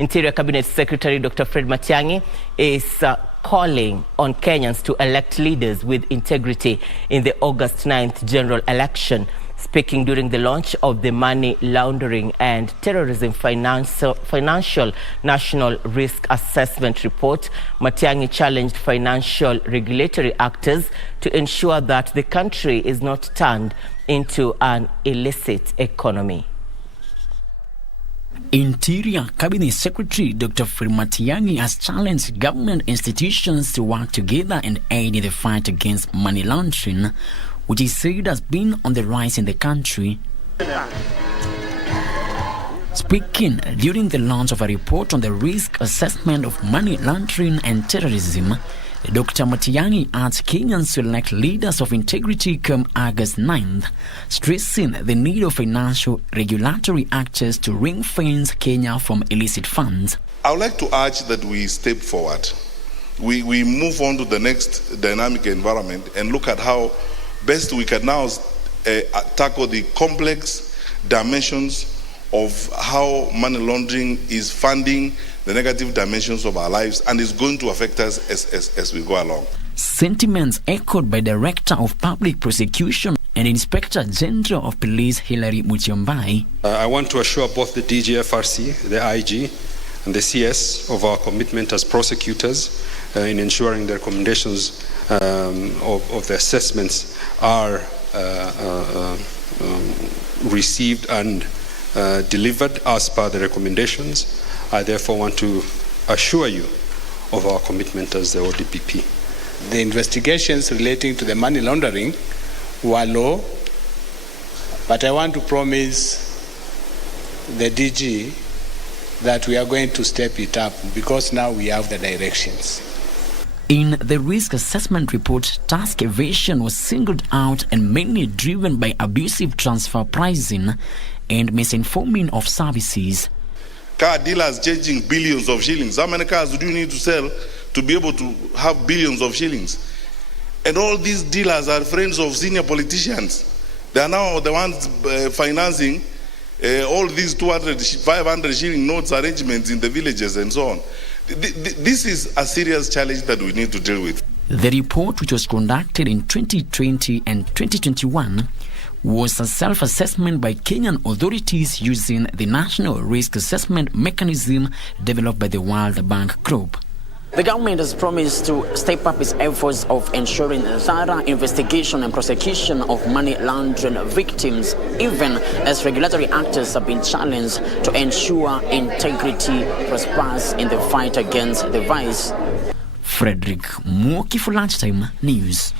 Interior Cabinet Secretary Dr. FredMatiang'i is calling on Kenyans to elect leaders with integrity in the August 9th general election. Speaking during the launch of the Money Laundering and Terrorism Financial National Risk Assessment Report, Matiang'i challenged financial regulatory actors to ensure that the country is not turned into an illicit economy. Interior Cabinet Secretary Dr. FredMatiang'i has challenged government institutions to work together and aid in the fight against money laundering, which he said has been on the rise in the country. Speaking during the launch of a report on the risk assessment of money laundering and terrorism, Dr. Matiang'i urged Kenyans to elect leaders of integrity come August 9th, stressing the need of financial regulatory actors to ring-fence Kenya from illicit funds. I would like to urge that we step forward. We move on to the next dynamic environment and look at how best we can now tackle the complex dimensions of how money laundering is funding the negative dimensions of our lives and is going to affect us as we go along. Sentiments echoed by Director of Public Prosecution and Inspector General of Police Hilary Mutyambai. I want to assure both the DGFRC, the IG, and the CS of our commitment as prosecutors in ensuring the recommendations of the assessments are received and delivered as per the recommendations. I therefore want to assure you of our commitment as the ODPP. The investigations relating to the money laundering were low, but I want to promise the DG that we are going to step it up because now we have the directions. In the risk assessment report, tax evasion was singled out and mainly driven by abusive transfer pricing and misinforming of services. Car dealers charging billions of shillings. How many cars do you need to sell to be able to have billions of shillings? And all these dealers are friends of senior politicians. They are now the ones financing all these 200, 500 shilling notes arrangements in the villages and so on. This is a serious challenge that we need to deal with. The report, which was conducted in 2020 and 2021, was a self-assessment by Kenyan authorities using the National Risk Assessment Mechanism developed by the World Bank Group. The government has promised to step up its efforts of ensuring thorough investigation and prosecution of money laundering victims, even as regulatory actors have been challenged to ensure integrity prospers in the fight against the vice. Frederick Mwoki for Lunchtime News.